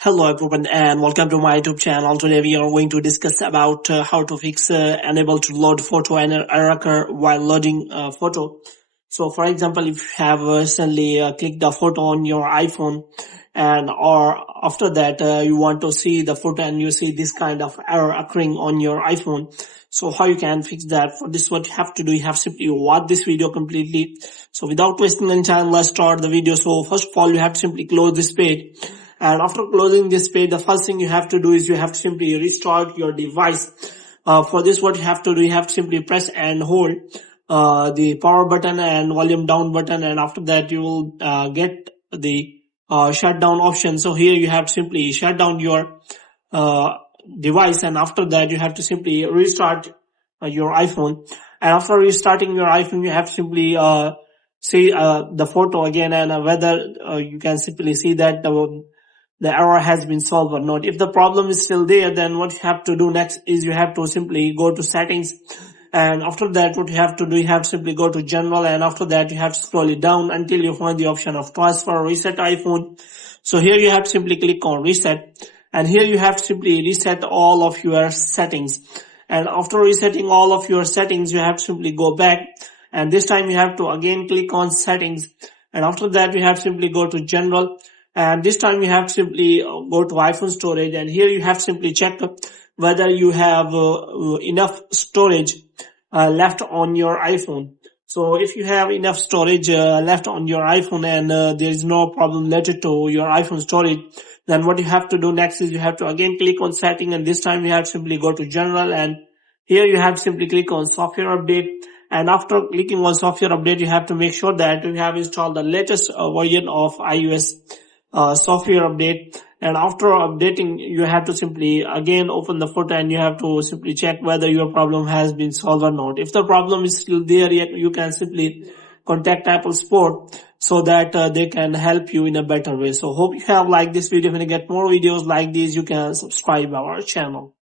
Hello everyone and welcome to my YouTube channel. Today we are going to discuss about how to fix unable to load photo and error occur while loading photo. So for example, if you have recently clicked the photo on your iPhone and or after that you want to see the photo and you see this kind of error occurring on your iPhone. So how you can fix that? For this, what you have to do, you have simply watch this video completely. So without wasting any time, let's start the video. So first of all, you have to simply close this page. And after closing this page, the first thing you have to do is you have to simply restart your device. For this, what you have to do, you have to simply press and hold the power button and volume down button, and after that you will get the shutdown option. So here you have to simply shut down your device, and after that you have to simply restart your iPhone. And after restarting your iPhone, you have to simply see the photo again, and whether you can simply see that the error has been solved or not. If the problem is still there, then what you have to do next is you have to simply go to settings, and after that what you have to do, you have to simply go to general, and after that you have to scroll it down until you find the option of transfer or reset iPhone. So here you have to simply click on reset, and here you have to simply reset all of your settings. And after resetting all of your settings, you have to simply go back, and this time you have to again click on settings, and after that you have to simply go to general, and this time you have to simply go to iPhone storage, and here you have to simply check whether you have enough storage left on your iPhone. So if you have enough storage left on your iPhone and there is no problem related to your iPhone storage, then what you have to do next is you have to again click on setting, and this time you have to simply go to general, and here you have to simply click on software update. And after clicking on software update, you have to make sure that you have installed the latest version of iOS software update. And after updating, you have to simply again open the photo, and you have to simply check whether your problem has been solved or not. If the problem is still there yet, you can simply contact Apple support so that they can help you in a better way. So hope you have liked this video. When you get more videos like these, you can subscribe our channel.